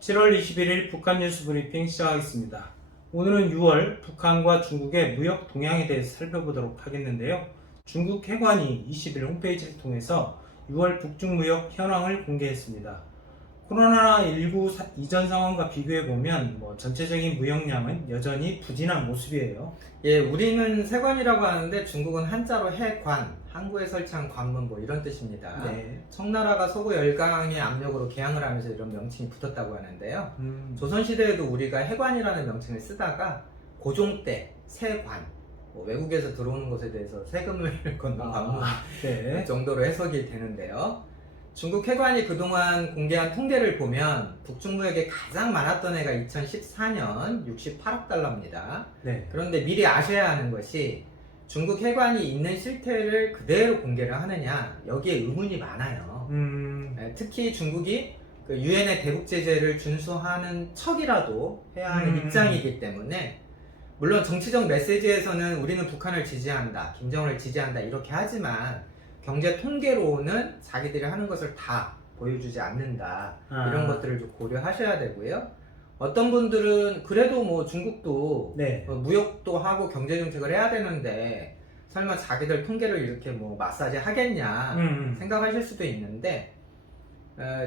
7월 21일 북한 뉴스 브리핑 시작하겠습니다. 오늘은 6월 북한과 중국의 무역 동향에 대해서 살펴보도록 하겠는데요. 중국 해관이 20일 홈페이지를 통해서 6월 북중 무역 현황을 공개했습니다. 코로나19 이전 상황과 비교해보면 전체적인 무역량은 여전히 부진한 모습이에요. 예, 우리는 세관이라고 하는데 중국은 한자로 해관, 항구에 설치한 관문 이런 뜻입니다. 네. 청나라가 서구 열강의 압력으로 개항을 하면서 이런 명칭이 붙었다고 하는데요. 조선시대에도 우리가 해관이라는 명칭을 쓰다가 고종 때 세관, 외국에서 들어오는 것에 대해서 세금을 걷는 관문 네. 정도로 해석이 되는데요. 중국 해관이 그동안 공개한 통계를 보면 북중 무역에 가장 많았던 해가 2014년 68억 달러입니다. 네. 그런데 미리 아셔야 하는 것이 중국 해관이 있는 실태를 그대로 공개를 하느냐, 여기에 의문이 많아요. 특히 중국이 그 유엔의 대북 제재를 준수하는 척이라도 해야 하는 입장이기 때문에, 물론 정치적 메시지에서는 우리는 북한을 지지한다, 김정은을 지지한다 이렇게 하지만 경제 통계로는 자기들이 하는 것을 다 보여주지 않는다, 이런 것들을 좀 고려하셔야 되고요. 어떤 분들은 그래도 중국도 네. 무역도 하고 경제 정책을 해야 되는데 설마 자기들 통계를 이렇게 마사지 하겠냐 생각하실 수도 있는데,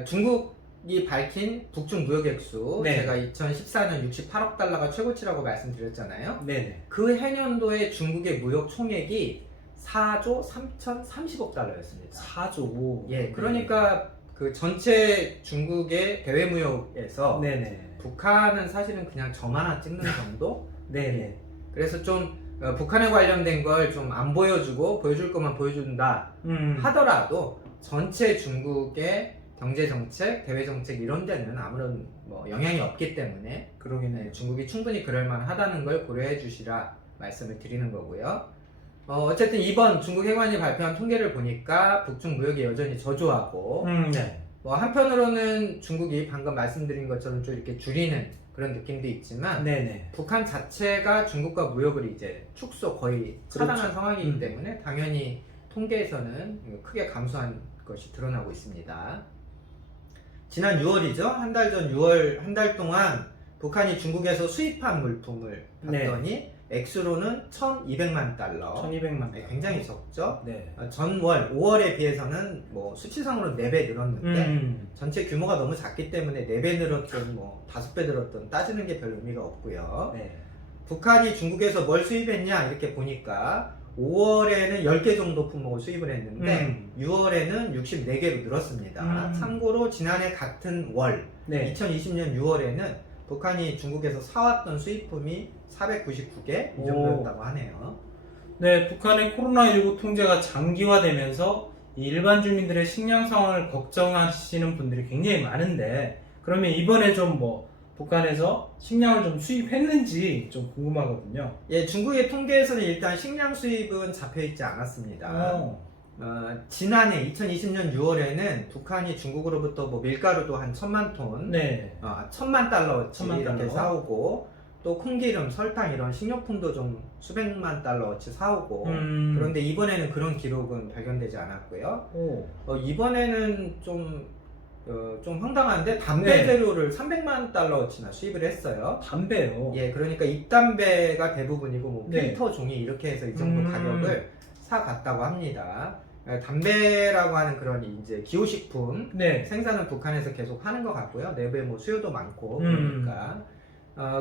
중국이 밝힌 북중 무역 액수, 네. 제가 2014년 68억 달러가 최고치라고 말씀드렸잖아요. 네. 그 해년도에 중국의 무역 총액이 4조 3,030억 달러였습니다. 4조. 예, 그러니까 그 전체 중국의 대외 무역에서 네네. 북한은 사실은 그냥 점 하나 찍는 정도? 네네. 그래서 좀 북한에 관련된 걸 좀 안 보여주고 보여줄 것만 보여준다 하더라도 전체 중국의 경제 정책, 대외 정책 이런 데는 아무런 영향이 없기 때문에 그러겠네요. 중국이 충분히 그럴만 하다는 걸 고려해 주시라 말씀을 드리는 거고요. 어쨌든 이번 중국 해관이 발표한 통계를 보니까 북중 무역이 여전히 저조하고, 네. 한편으로는 중국이 방금 말씀드린 것처럼 좀 이렇게 줄이는 그런 느낌도 있지만, 네네. 북한 자체가 중국과 무역을 이제 축소 거의 차단한 그렇죠. 상황이기 때문에 당연히 통계에서는 크게 감소한 것이 드러나고 있습니다. 지난 6월이죠. 한 달 전 6월 한 달 동안 북한이 중국에서 수입한 물품을 봤더니 액수로는 1,200만 달러. 1200만 네, 굉장히 적죠. 네. 전월 5월에 비해서는 수치상으로 4배 늘었는데 전체 규모가 너무 작기 때문에 4배 늘었든 5배 늘었든 따지는 게 별 의미가 없고요. 네. 북한이 중국에서 뭘 수입했냐 이렇게 보니까 5월에는 10개 정도 품목을 수입을 했는데 6월에는 64개로 늘었습니다. 참고로 지난해 같은 월, 네. 2020년 6월에는 북한이 중국에서 사왔던 수입품이 499개 이 정도였다고 하네요. 네, 북한의 코로나19 통제가 장기화되면서 일반 주민들의 식량 상황을 걱정하시는 분들이 굉장히 많은데, 그러면 이번에 좀 북한에서 식량을 좀 수입했는지 좀 궁금하거든요. 예, 중국의 통계에서는 일단 식량 수입은 잡혀있지 않았습니다. 지난해 2020년 6월에는 북한이 중국으로부터 밀가루도 한 1,000만 톤, 네. 1,000만 달러어치 1000만 이렇게 달러. 사오고, 또 콩기름, 설탕 이런 식료품도 좀 수백만 달러어치 사오고, 그런데 이번에는 그런 기록은 발견되지 않았고요. 이번에는 좀 황당한데 담배 재료를 300만 달러어치나 수입을 했어요. 담배요? 예, 그러니까 입담배가 대부분이고 네. 필터 종이 이렇게 해서 이 정도 가격을 사갔다고 합니다. 담배라고 하는 그런 이제 기호식품 네. 생산은 북한에서 계속 하는 것 같고요. 내부에 수요도 많고 그러니까.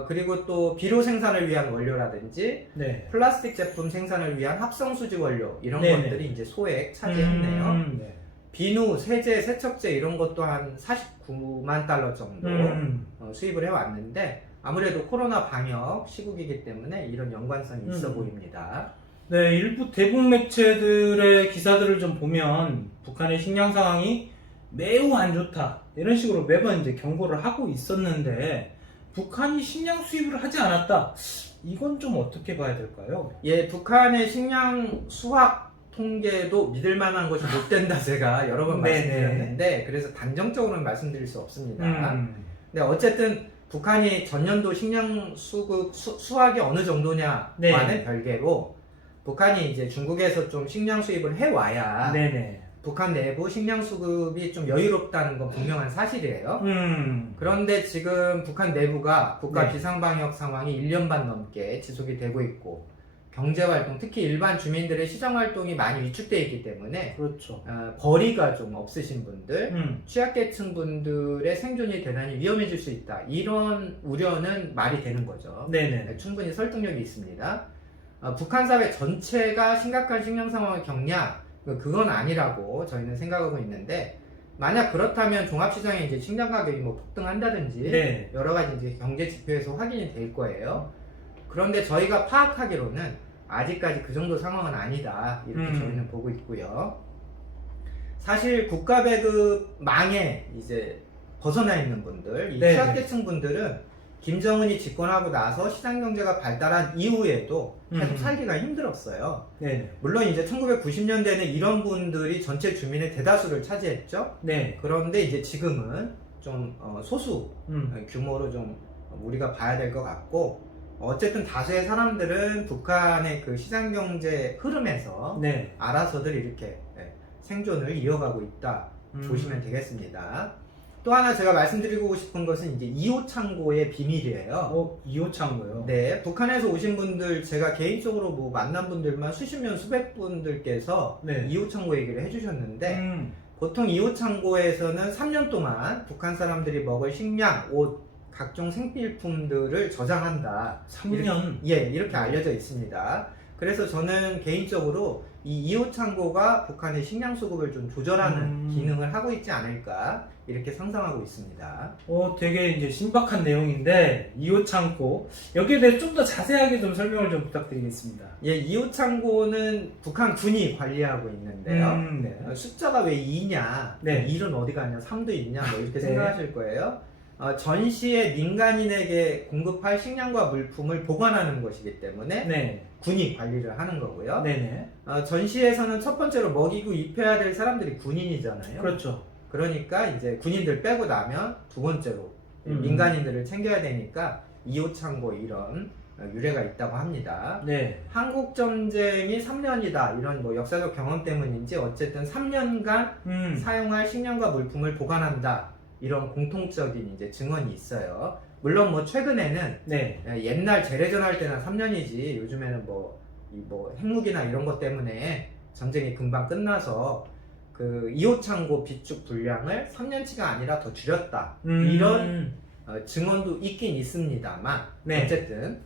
그리고 또 비료 생산을 위한 원료라든지 네. 플라스틱 제품 생산을 위한 합성수지 원료 이런 네네. 것들이 이제 소액 차지했네요. 네. 비누, 세제, 세척제 이런 것도 한 49만 달러 정도 수입을 해왔는데, 아무래도 코로나 방역 시국이기 때문에 이런 연관성이 있어 보입니다. 네, 일부 대북 매체들의 기사들을 좀 보면 북한의 식량 상황이 매우 안 좋다 이런 식으로 매번 이제 경고를 하고 있었는데, 북한이 식량 수입을 하지 않았다, 이건 좀 어떻게 봐야 될까요? 예, 북한의 식량 수확 통계도 믿을 만한 것이 못 된다 제가 여러 번 말씀드렸는데, 그래서 단정적으로는 말씀드릴 수 없습니다. 근데 어쨌든 북한이 전년도 식량 수확이 어느 정도냐와는 별개로 북한이 이제 중국에서 좀 식량 수입을 해와야 북한 내부 식량 수급이 좀 여유롭다는 건 분명한 사실이에요. 그런데 지금 북한 내부가 국가 네. 비상방역 상황이 1년 반 넘게 지속이 되고 있고 경제활동, 특히 일반 주민들의 시장활동이 많이 위축되어 있기 때문에 그렇죠. 벌이가 좀 없으신 분들, 취약계층 분들의 생존이 대단히 위험해질 수 있다. 이런 우려는 말이 되는 거죠. 네네. 충분히 설득력이 있습니다. 북한 사회 전체가 심각한 식량 상황을 겪냐? 그건 아니라고 저희는 생각하고 있는데, 만약 그렇다면 종합시장에 이제 식량 가격이 뭐 폭등한다든지 네. 여러 가지 이제 경제 지표에서 확인이 될 거예요. 그런데 저희가 파악하기로는 아직까지 그 정도 상황은 아니다. 이렇게 저희는 보고 있고요. 사실 국가 배급망에 이제 벗어나 있는 분들, 이 네. 취약계층 분들은 김정은이 집권하고 나서 시장 경제가 발달한 이후에도 계속 살기가 힘들었어요. 네. 물론 이제 1990년대는 이런 분들이 전체 주민의 대다수를 차지했죠. 네. 그런데 이제 지금은 좀 소수 규모로 좀 우리가 봐야 될 것 같고, 어쨌든 다수의 사람들은 북한의 그 시장 경제 흐름에서 네. 알아서들 이렇게 생존을 이어가고 있다. 보시면 되겠습니다. 또 하나 제가 말씀드리고 싶은 것은 이제 2호 창고의 비밀이에요. 2호 창고요. 네, 북한에서 오신 분들, 제가 개인적으로 뭐 만난 분들만 수십 명, 수백 분들께서 네. 2호 창고 얘기를 해주셨는데, 보통 2호 창고에서는 3년 동안 북한 사람들이 먹을 식량, 옷, 각종 생필품들을 저장한다. 3년? 이렇게 알려져 있습니다. 그래서 저는 개인적으로 이 2호 창고가 북한의 식량 수급을 좀 조절하는 기능을 하고 있지 않을까, 이렇게 상상하고 있습니다. 되게 이제 신박한 내용인데, 2호 창고. 여기에 대해 좀 더 자세하게 좀 설명을 좀 부탁드리겠습니다. 2호 창고는 북한 군이 관리하고 있는데요. 네. 숫자가 왜 2냐? 네. 1은 어디 갔냐? 3도 있냐? 뭐 이렇게 네. 생각하실 거예요. 전시에 민간인에게 공급할 식량과 물품을 보관하는 것이기 때문에 네. 군이 관리를 하는 거고요. 네네. 전시에서는 첫 번째로 먹이고 입혀야 될 사람들이 군인이잖아요. 그렇죠. 그러니까 이제 군인들 빼고 나면 두 번째로 민간인들을 챙겨야 되니까 2호 창고 이런 유래가 있다고 합니다. 네. 한국 전쟁이 3년이다 이런 뭐 역사적 경험 때문인지 어쨌든 3년간 사용할 식량과 물품을 보관한다. 이런 공통적인 이제 증언이 있어요. 물론 뭐 최근에는 네. 옛날 재래전 할 때는 3년이지 요즘에는 뭐 핵무기나 이런 것 때문에 전쟁이 금방 끝나서 그 2호 창고 비축 분량을 3년치가 아니라 더 줄였다. 이런 증언도 있긴 있습니다만 네. 어쨌든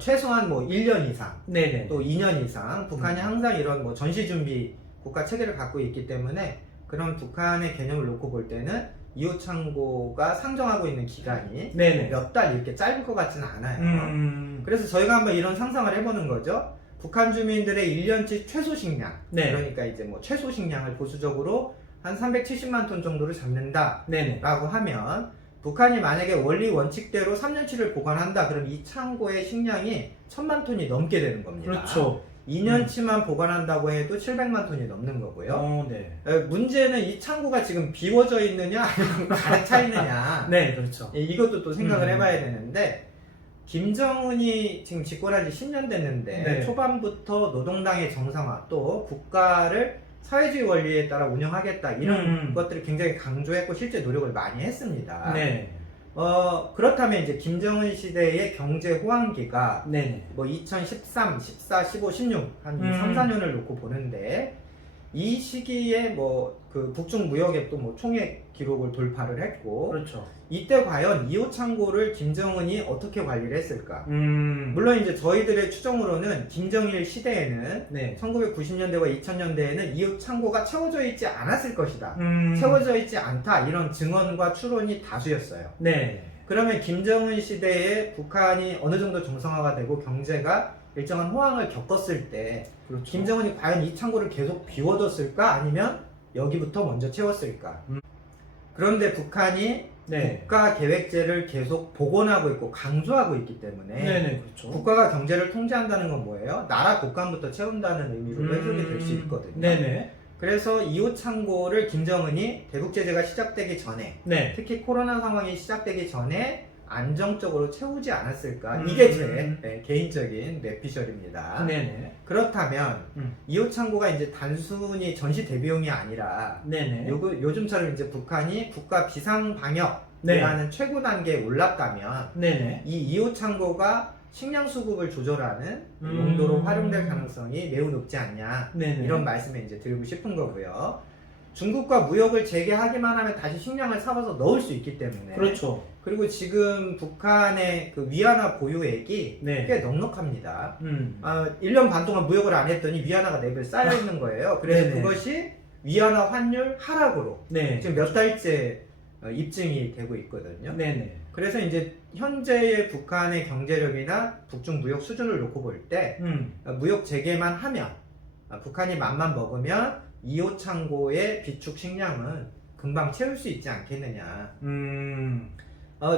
최소한 뭐 1년 이상 네네. 또 2년 이상 북한이 항상 이런 뭐 전시 준비 국가 체계를 갖고 있기 때문에 그런 북한의 개념을 놓고 볼 때는 2호 창고가 상정하고 있는 기간이 네네. 몇 달 이렇게 짧을 것 같지는 않아요. 그래서 저희가 한번 이런 상상을 해보는 거죠. 북한 주민들의 1년치 최소 식량, 네. 그러니까 이제 뭐 최소 식량을 보수적으로 한 370만 톤 정도를 잡는다 네네. 라고 하면 북한이 만약에 원리 원칙대로 3년치를 보관한다 그럼 이 창고의 식량이 1000만 톤이 넘게 되는 겁니다. 그렇죠. 2년치만 보관한다고 해도 700만 톤이 넘는 거고요. 네. 문제는 이 창고가 지금 비워져 있느냐 아니면 가득 차 있느냐. 네, 그렇죠. 이것도 또 생각을 해봐야 되는데 김정은이 지금 집권한 지 10년 됐는데 네. 초반부터 노동당의 정상화 또 국가를 사회주의 원리에 따라 운영하겠다 이런 것들을 굉장히 강조했고 실제 노력을 많이 했습니다. 네. 그렇다면 이제 김정은 시대의 경제 호황기가 네네. 뭐 2013, 14, 15, 16 한 3, 4년을 놓고 보는데 이 시기에 뭐 그 북중 무역액도 뭐 총액 기록을 돌파를 했고 그렇죠. 이때 과연 2호 창고를 김정은이 어떻게 관리를 했을까? 물론 이제 저희들의 추정으로는 김정일 시대에는 네. 1990년대와 2000년대에는 2호 창고가 채워져 있지 않았을 것이다. 채워져 있지 않다. 이런 증언과 추론이 다수였어요. 네. 그러면 김정은 시대에 북한이 어느 정도 정상화가 되고 경제가 일정한 호황을 겪었을 때 그렇죠. 김정은이 과연 이 창고를 계속 비워뒀을까? 아니면 여기부터 먼저 채웠을까? 그런데 북한이 네. 국가계획제를 계속 복원하고 있고 강조하고 있기 때문에 네네, 그렇죠. 국가가 경제를 통제한다는 건 뭐예요? 나라 국간부터 채운다는 의미로 해석이 될 수 있거든요. 네네. 그래서 2호 창고를 김정은이 대북제재가 시작되기 전에 네. 특히 코로나 상황이 시작되기 전에 안정적으로 채우지 않았을까. 음. 이게 제 개인적인 뇌피셜입니다. 네네. 그렇다면 2호 창고가 이제 단순히 전시 대비용이 아니라 네네. 요즘처럼 이제 북한이 국가 비상방역이라는 네. 최고 단계에 올랐다면 네네. 이 2호 창고가 식량 수급을 조절하는 용도로 활용될 가능성이 매우 높지 않냐. 네네. 이런 말씀을 이제 드리고 싶은 거고요. 중국과 무역을 재개하기만 하면 다시 식량을 사와서 넣을 수 있기 때문에. 그렇죠. 그리고 지금 북한의 그 위안화 보유액이 네. 꽤 넉넉합니다. 1년 반 동안 무역을 안 했더니 위안화가 내부에 쌓여 있는 거예요. 그래서 네네. 그것이 위안화 환율 하락으로 네. 지금 몇 달째 입증이 되고 있거든요. 네네. 그래서 이제 현재의 북한의 경제력이나 북중 무역 수준을 놓고 볼 때 무역 재개만 하면 북한이 맘만 먹으면 2호 창고의 비축 식량은 금방 채울 수 있지 않겠느냐.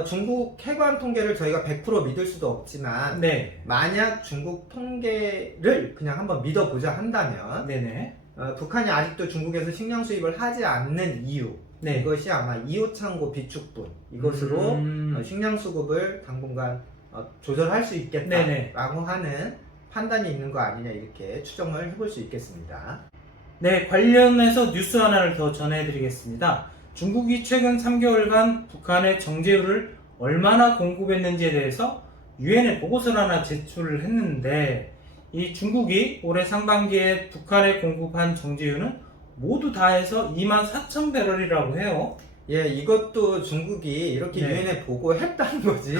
중국 해관 통계를 저희가 100% 믿을 수도 없지만 네. 만약 중국 통계를 그냥 한번 믿어보자 한다면 네네. 북한이 아직도 중국에서 식량 수입을 하지 않는 이유, 네. 이것이 아마 2호 창고 비축분, 이것으로 식량 수급을 당분간 조절할 수 있겠다라고 하는 판단이 있는 거 아니냐, 이렇게 추정을 해볼 수 있겠습니다. 네, 관련해서 뉴스 하나를 더 전해드리겠습니다. 중국이 최근 3개월간 북한의 정제유를 얼마나 공급했는지에 대해서 유엔에 보고서를 하나 제출을 했는데, 이 중국이 올해 상반기에 북한에 공급한 정제유는 모두 다 해서 24,000배럴이라고 해요. 예, 이것도 중국이 이렇게 네. 유엔에 보고했다는 거지.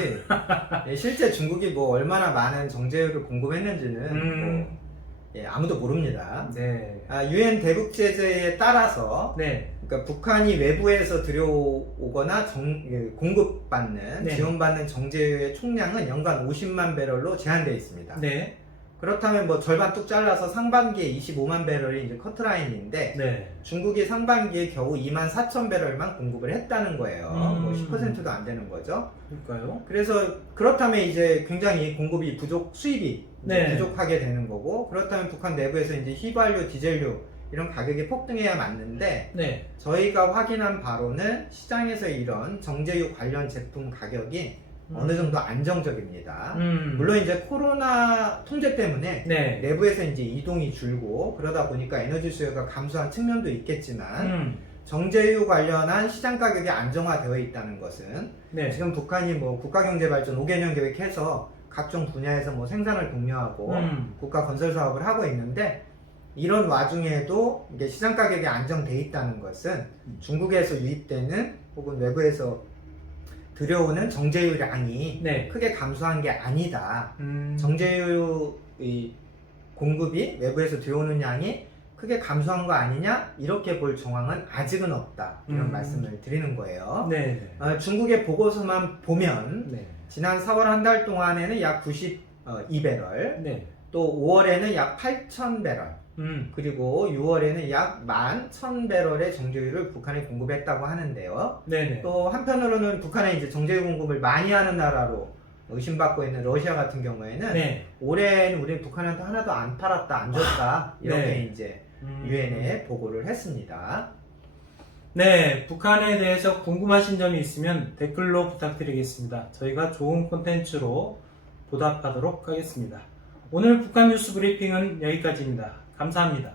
예, 실제 중국이 뭐 얼마나 많은 정제유를 공급했는지는 뭐, 예, 아무도 모릅니다. 네. 유엔 대북 제재에 따라서 네. 그러니까 북한이 외부에서 들여오거나 공급받는 네. 지원받는 정제유의 총량은 연간 50만 배럴로 제한되어 있습니다. 네. 그렇다면 뭐 절반 뚝 잘라서 상반기에 25만 배럴이 이제 커트라인인데 네. 중국이 상반기에 겨우 24,000배럴만 공급을 했다는 거예요. 뭐 10%도 안 되는 거죠. 그럴까요? 그래서 그렇다면 이제 굉장히 공급이 수입이 네. 부족하게 되는 거고, 그렇다면 북한 내부에서 이제 휘발유, 디젤유 이런 가격이 폭등해야 맞는데, 네. 저희가 확인한 바로는 시장에서 이런 정제유 관련 제품 가격이 어느 정도 안정적입니다. 물론 이제 코로나 통제 때문에 네. 내부에서 이제 이동이 줄고 그러다 보니까 에너지 수요가 감소한 측면도 있겠지만 정제유 관련한 시장 가격이 안정화되어 있다는 것은 네. 지금 북한이 뭐 국가경제발전 5개년 계획해서 각종 분야에서 뭐 생산을 독려하고 국가 건설 사업을 하고 있는데, 이런 와중에도 이게 시장 가격이 안정돼 있다는 것은 중국에서 유입되는 혹은 외부에서 들여오는 정제유량이 네. 크게 감소한 게 아니다. 정제유 공급이 외부에서 들여오는 양이 크게 감소한 거 아니냐, 이렇게 볼 정황은 아직은 없다, 이런 말씀을 드리는 거예요. 네. 중국의 보고서만 보면 네. 지난 4월 한 달 동안에는 약 92배럴, 네. 또 5월에는 약 8,000배럴, 그리고 6월에는 약 11,000배럴의 정제유를 북한에 공급했다고 하는데요. 네네. 또 한편으로는 북한에 이제 정제유 공급을 많이 하는 나라로 의심받고 있는 러시아 같은 경우에는 네. 올해는 우리 북한한테 하나도 안 팔았다, 안 줬다, 이렇게 네. 이제 유엔에 보고를 했습니다. 네, 북한에 대해서 궁금하신 점이 있으면 댓글로 부탁드리겠습니다. 저희가 좋은 콘텐츠로 보답하도록 하겠습니다. 오늘 북한 뉴스 브리핑은 여기까지입니다. 감사합니다.